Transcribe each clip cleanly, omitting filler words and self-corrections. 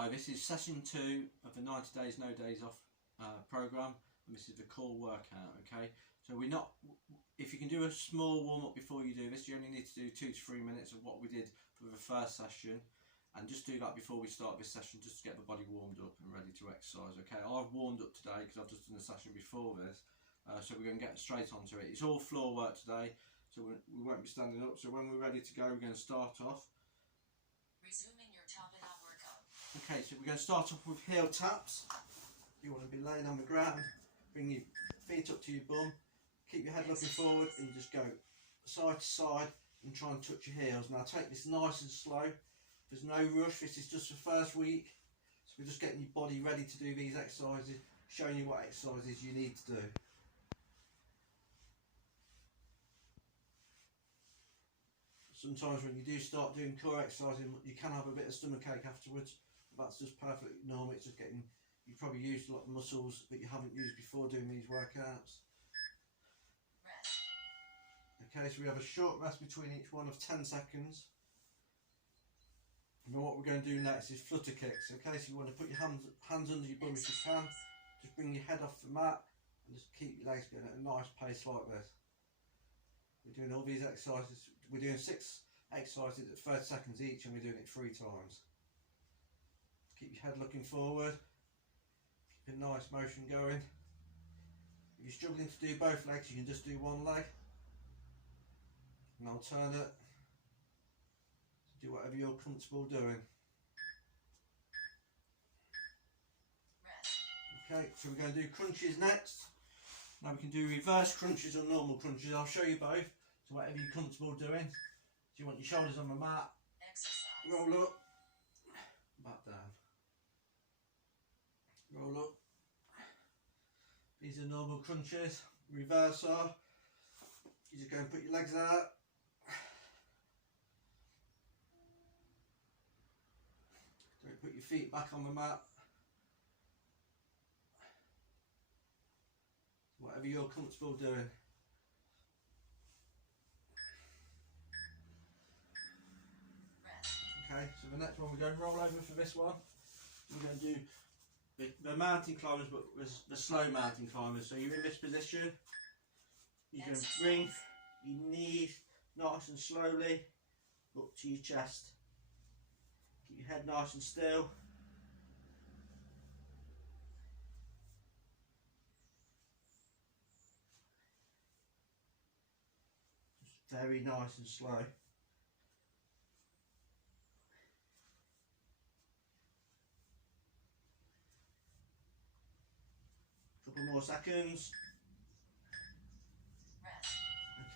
Hi, this is session 2 of the 90 days no days off program, and this is the core workout. Okay, so if you can do a small warm up before you do this, you only need to do 2 to 3 minutes of what we did for the first session, and just do that before we start this session, just to get the body warmed up and ready to exercise. Okay, I've warmed up today because I've just done a session before this, so we're going to get straight onto it. It's all floor work today, so we won't be standing up. So when we're ready to go, we're going to start off. Resuming your top and out workout. Okay, so we're going to start off with heel taps. You want to be laying on the ground, bring your feet up to your bum, keep your head looking forward, and you just go side to side and try and touch your heels. Now take this nice and slow. There's no rush, this is just the first week. So we're just getting your body ready to do these exercises, showing you what exercises you need to do. Sometimes when you do start doing core exercising, you can have a bit of stomach ache afterwards. That's just perfectly normal. It's just getting, you probably used a lot of muscles that you haven't used before doing these workouts. Rest. Okay, so we have a short rest between each one of 10 seconds. And then what we're going to do next is flutter kicks. Okay, so you want to put your hands under your bum if you can. Just bring your head off the mat and just keep your legs going at a nice pace like this. We're doing all these exercises, we're doing 6 exercises at 30 seconds each, and we're doing it 3 times. Keep your head looking forward, keep a nice motion going. If you're struggling to do both legs, you can just do one leg and alternate. So do whatever you're comfortable doing. Rest. Okay, so we're going to do crunches next. Now we can do reverse crunches or normal crunches. I'll show you both. So whatever you're comfortable doing. So you want your shoulders on the mat, Exercise. roll up, back down, roll up. These are normal crunches. Reverse are, you just go and put your legs out. Don't put your feet back on the mat. Whatever you're comfortable doing. Rest. Okay, so the next one we're going to roll over for this one. We're going to do the mountain climbers, but the slow mountain climbers. So you're in this position. You're going to bring your knees nice and slowly up to your chest. Keep your head nice and still. Just very nice and slow. Couple more seconds. Rest.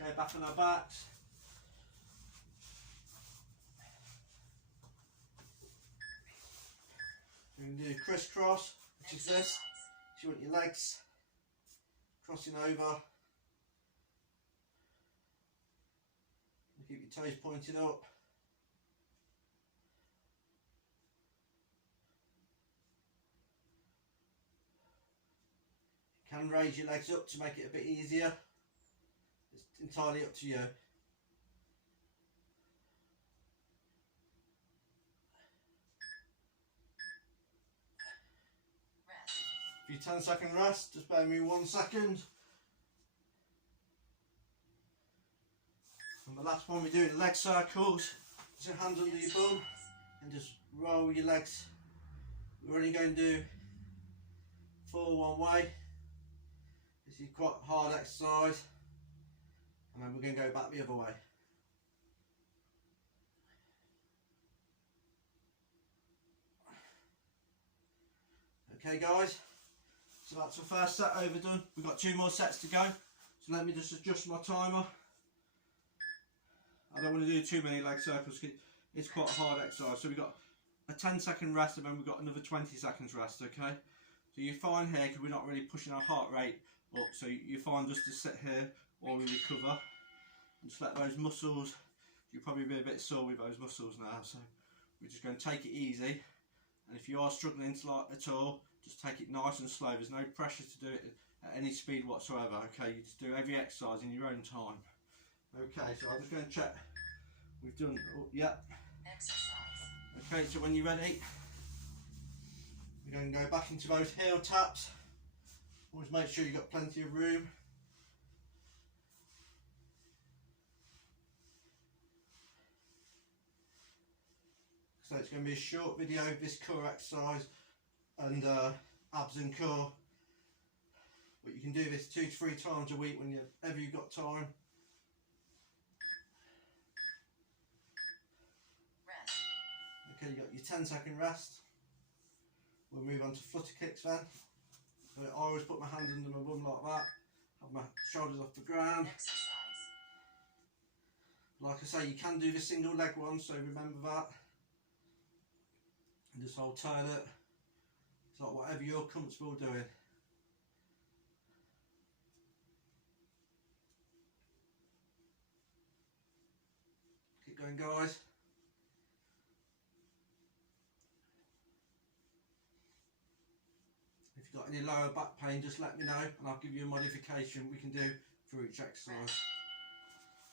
Okay, back on our backs. We're going to do crisscross, which is this. So you want your legs crossing over. Keep your toes pointing up. You can raise your legs up to make it a bit easier. It's entirely up to you. Rest. For your 10-second rest, just bear with me 1 second. And the last one we're doing leg circles. So hands under your bum and just roll your legs. We're only going to do 4 one way. This is quite a hard exercise. And then we're going to go back the other way. Okay guys, so that's the first set overdone. We've got 2 more sets to go. So let me just adjust my timer. I don't want to do too many leg circles because it's quite a hard exercise. So we've got a 10-second rest and then we've got another 20 seconds rest, okay? So you're fine here because we're not really pushing our heart rate up. So you're fine just to sit here while we recover. And just let those muscles, you'll probably be a bit sore with those muscles now. So we're just going to take it easy. And if you are struggling at all, just take it nice and slow. There's no pressure to do it at any speed whatsoever, okay? You just do every exercise in your own time. Okay, so I'm just going to check. We've done, oh, yeah. Exercise. Okay, so when you're ready, We're going to go back into those heel taps. Always make sure you've got plenty of room. So it's going to be a short video of this core exercise and abs and core. But you can do this 2 to 3 times a week whenever you've got time. Rest. Okay, you got your 10-second rest. We'll move on to flutter kicks then. So I always put my hands under my bum like that. Have my shoulders off the ground. Exercise. Like I say, you can do the single leg one, so remember that. And just alternate. It's like whatever you're comfortable doing. Keep going, guys. If you've got any lower back pain, just let me know and I'll give you a modification we can do for each exercise.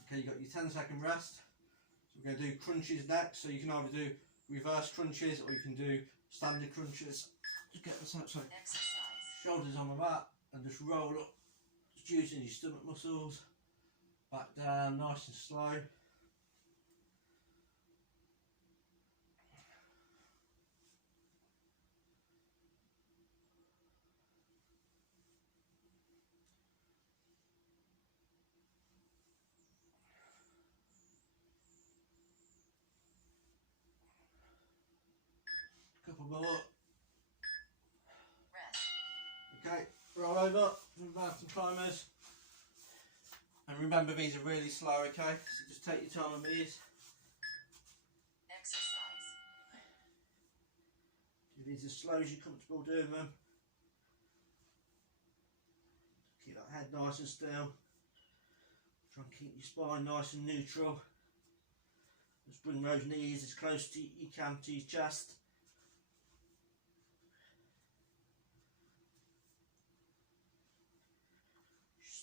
Okay, you've got your 10-second rest. So we're going to do crunches next. So you can either do reverse crunches or you can do standard crunches. Just get this out, so Exercise. shoulders on my back and just roll up, just using your stomach muscles. Back down, nice and slow. Couple more. Rest. Okay, roll over, do mountain climbers. And remember, these are really slow, okay? So just take your time on these. Exercise. Do these as slow as you're comfortable doing them. Keep that head nice and still. Try and keep your spine nice and neutral. Just bring those knees as close to you can to your chest.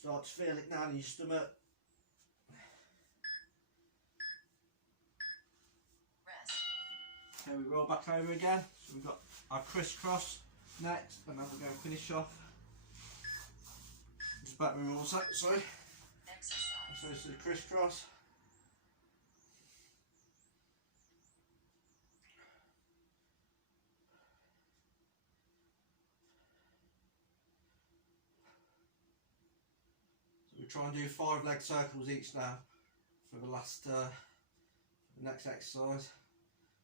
Start to feel it now in your stomach. Rest. Okay, we roll back over again. So we've got our crisscross next, and then we're going to finish off. Just back me one sec, sorry. Exercise. So it's the crisscross. So we try and do 5 leg circles each now for the last, for the next exercise.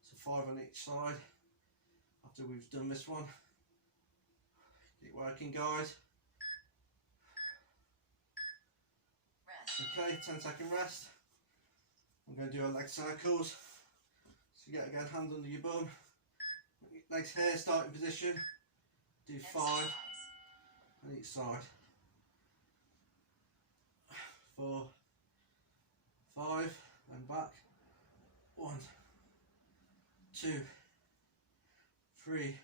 So 5 on each side after we've done this one. Keep working, guys. Rest. Okay, 10-second rest. I'm going to do our leg circles. So you get again, hands under your bum. Legs here, starting position. Do 5 Exercise. on each side. 4, 5, and back. 1, 2, 3,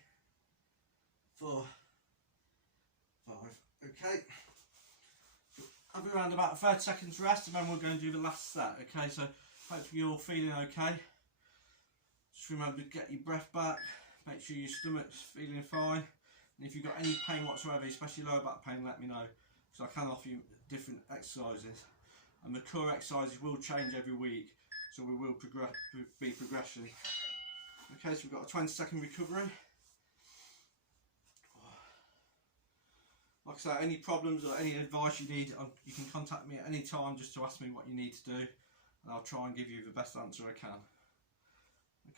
4, 5. Okay. I'll be around about 30 seconds rest and then we're going to do the last set. Okay, so hopefully you're all feeling okay. Just remember to get your breath back. Make sure your stomach's feeling fine. And if you've got any pain whatsoever, especially lower back pain, let me know. So I can offer you different exercises. And the core exercises will change every week. So we will be progression. Recovery. Okay, so we've got a 20-second recovery. Like I say, any problems or any advice you need, you can contact me at any time just to ask me what you need to do, and I'll try and give you the best answer I can.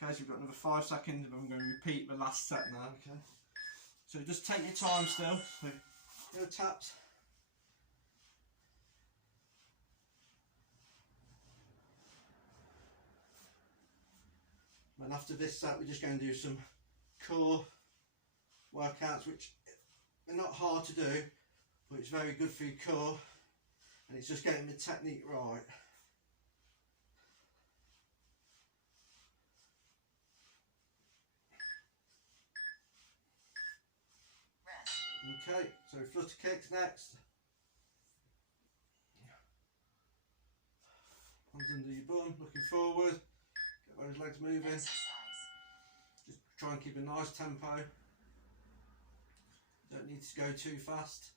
Okay, so we've got another 5 seconds, and I'm going to repeat the last set now. Okay, so just take your time still. So, heel taps. And after this set, we're just going to do some core workouts, which they're not hard to do, but it's very good for your core, and it's just getting the technique right. Rest. Okay, so flutter kicks next. Hands under your bum, looking forward. Get those legs moving. Exercise. Just try and keep a nice tempo. Don't need to go too fast.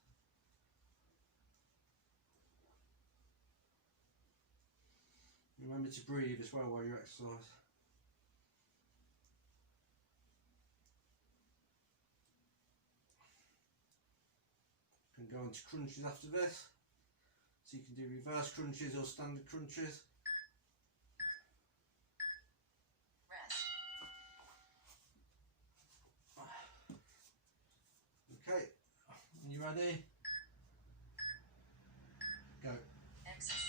Remember to breathe as well while you exercise. You can go into crunches after this. So you can do reverse crunches or standard crunches. Rest. Okay, when you're ready, go. Exercise.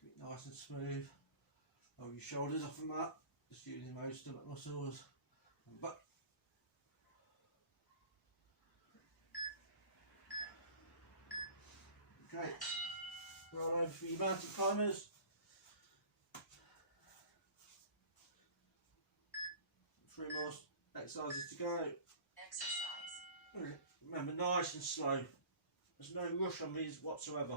Keep it nice and smooth. Roll your shoulders off the mat, just using those stomach muscles. And back. Okay, roll over for your mountain climbers. 3 more exercises to go. Exercise. Remember, nice and slow. There's no rush on these whatsoever.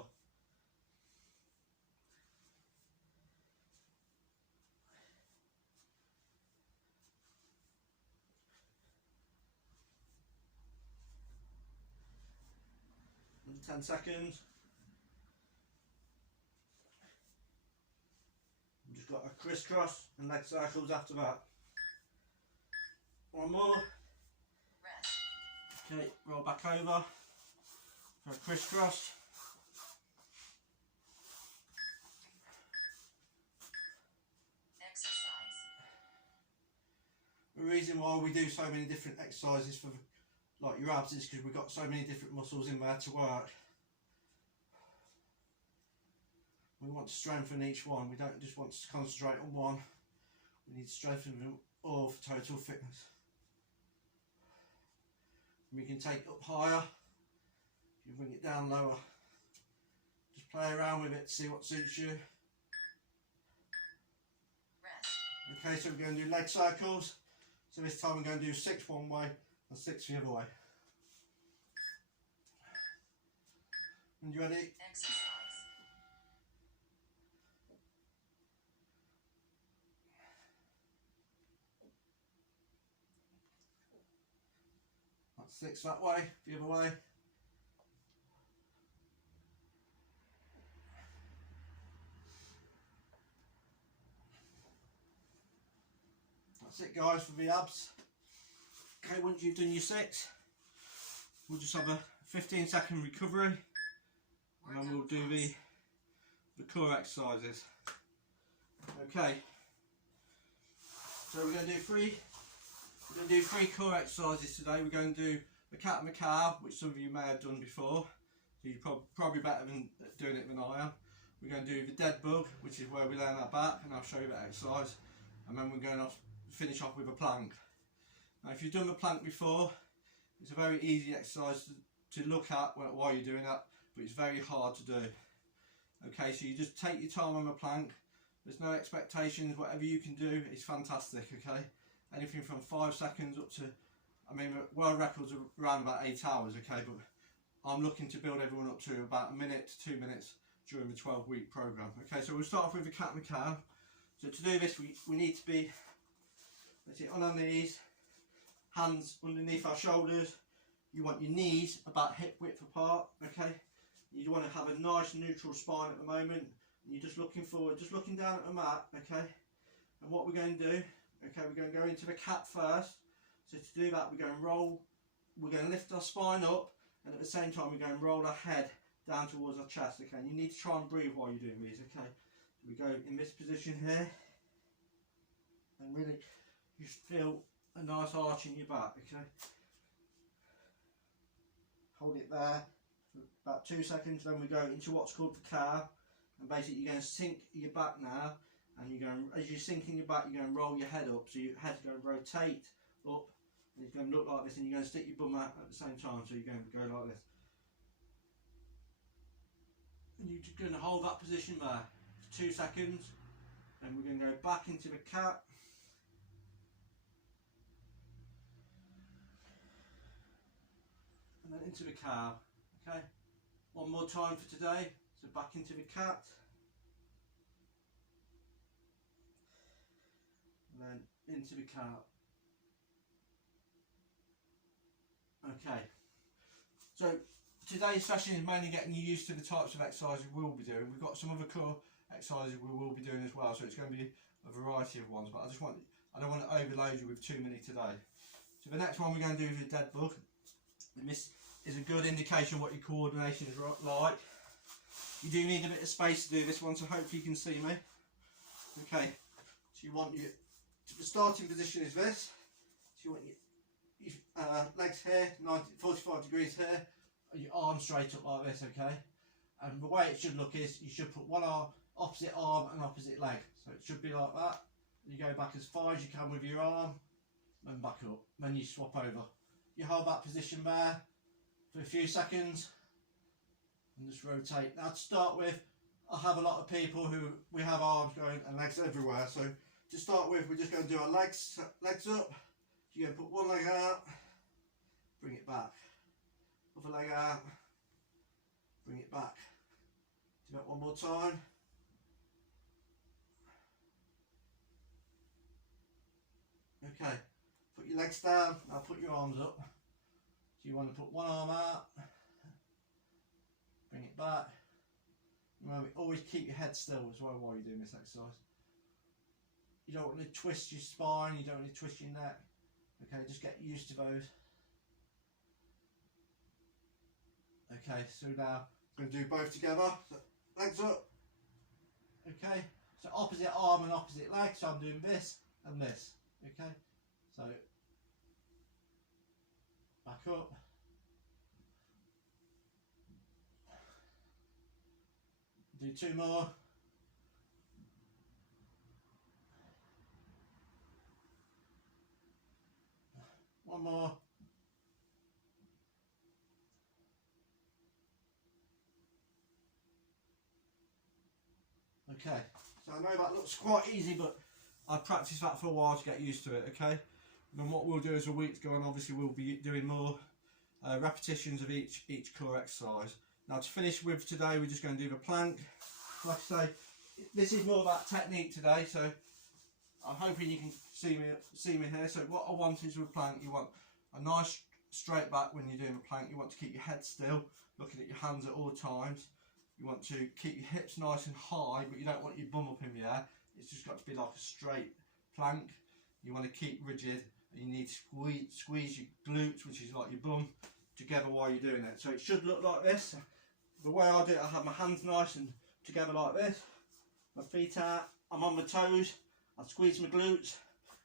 And 10 seconds. We've just got a crisscross and leg circles after that. One more. Rest. Okay, roll back over for a crisscross. Exercise. The reason why we do so many different exercises for like your abs is because we've got so many different muscles in there to work. We want to strengthen each one. We don't just want to concentrate on one. We need to strengthen them all for total fitness. We can take it up higher. You bring it down lower. Just play around with it to see what suits you. Rest. Okay, so we're going to do leg circles. So this time we're going to do 6 one way and 6 the other way. And you ready? Exercise. That's 6 that way, the other way. That's it guys for the abs. Okay, once you've done your 6, we'll just have a 15-second recovery and then we'll do the core exercises. Okay, so we're going to do 3 core exercises today. We're going to do the cat and the cow, which some of you may have done before, so you're probably better than doing it than I am. We're going to do the dead bug, which is where we lay on our back, and I'll show you that exercise, and then we're going to finish off with a plank. Now if you've done the plank before, it's a very easy exercise to look at while you're doing that, but it's very hard to do. Okay, so you just take your time on the plank. There's no expectations. Whatever you can do is fantastic. Okay, anything from 5 seconds up to, I mean, world records are around about 8 hours. Okay, but I'm looking to build everyone up to about 1 minute to 2 minutes during the 12-week program. Okay, so we'll start off with the cat and the cow. So to do this, we need to be, let's see, on our knees, hands underneath our shoulders. You want your knees about hip width apart. Okay, you want to have a nice neutral spine at the moment. You're just looking forward, just looking down at the mat. Okay, and what we're going to do, okay, we're going to go into the cat first. So to do that, we're going to roll, we're going to lift our spine up, and at the same time we're going to roll our head down towards our chest. Okay, and you need to try and breathe while you're doing these. Okay, so we go in this position here, and really you feel a nice arch in your back. Okay, hold it there for about 2 seconds, then we go into what's called the cow, and basically you're going to sink your back now, and you're going, as you're sinking your back, you're going to roll your head up, so your head's going to rotate up, and it's going to look like this, and you're going to stick your bum out at the same time, so you're going to go like this. And you're just going to hold that position there for 2 seconds, then we're going to go back into the cat. into the cow. Okay, one more time for today. So back into the cat, and then into the cow. Okay, so today's session is mainly getting you used to the types of exercises we will be doing. We've got some other core exercises we will be doing as well, so it's going to be a variety of ones, but I don't want to overload you with too many today. So the next one we're going to do is a dead bug, and this is a good indication of what your coordination is like. You do need a bit of space to do this one, so hopefully you can see me. Okay, so you want the starting position is this. So you want your legs here, 45 degrees here, and your arms straight up like this, okay? And the way it should look is you should put one arm, opposite arm and opposite leg. So it should be like that. You go back as far as you can with your arm, then back up. Then you swap over. You hold that position there for a few seconds and just rotate. Now to start with, I have a lot of people who we have arms going and legs everywhere. So to start with, we're just going to do our legs up. You're going to put one leg out, bring it back. Other leg out, bring it back. Do that one more time. Okay, put your legs down, now put your arms up. So you want to put one arm out, bring it back. Remember, always keep your head still as well while you're doing this exercise. You don't want to twist your spine, you don't want to twist your neck. Okay, just get used to those. Okay, so now I'm going to do both together. So legs up. Okay, so opposite arm and opposite leg. So I'm doing this and this. Okay, so back up. Do two more. One more. Okay, so I know that looks quite easy, but I've practiced that for a while to get used to it, okay? And then what we'll do as the weeks go on, obviously we'll be doing more repetitions of each core exercise. Now to finish with today, we're just going to do the plank. Like I say, this is more about technique today, so I'm hoping you can see me here. So what I want is with plank, you want a nice straight back when you're doing a plank. You want to keep your head still, looking at your hands at all times. You want to keep your hips nice and high, but you don't want your bum up in the air. It's just got to be like a straight plank. You want to keep rigid, and you need to squeeze your glutes, which is like your bum, together while you're doing it. So it should look like this. The way I do it, I have my hands nice and together like this. My feet out, I'm on my toes, I squeeze my glutes,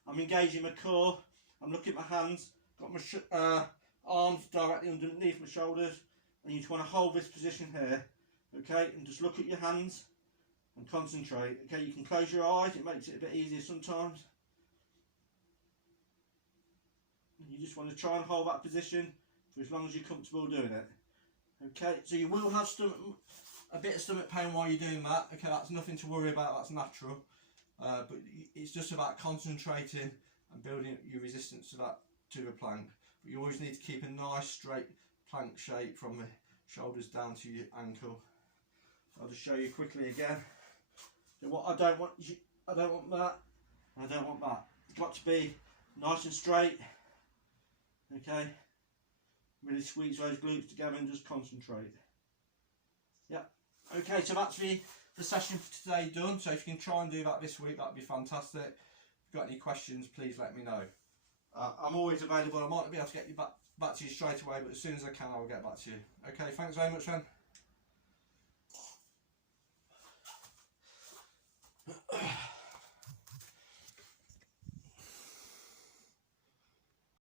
I'm engaging my core, I'm looking at my hands, got my arms directly underneath my shoulders, and you just want to hold this position here, okay, and just look at your hands and concentrate. Okay, you can close your eyes, it makes it a bit easier sometimes. And you just want to try and hold that position for as long as you're comfortable doing it. Okay, so you will have a bit of stomach pain while you're doing that. Okay, that's nothing to worry about, that's natural. But it's just about concentrating and building your resistance to the plank. But you always need to keep a nice straight plank shape from the shoulders down to your ankle. I'll just show you quickly again. So what I don't want that, and I don't want that. It's got to be nice and straight. Okay, really squeeze those glutes together and just concentrate. Yep. Okay, so that's the session for today done. So if you can try and do that this week, that'd be fantastic. If you've got any questions, please let me know. I'm always available. I might not be able to get you back to you straight away, but as soon as I can, I will get back to you. Okay, thanks very much then.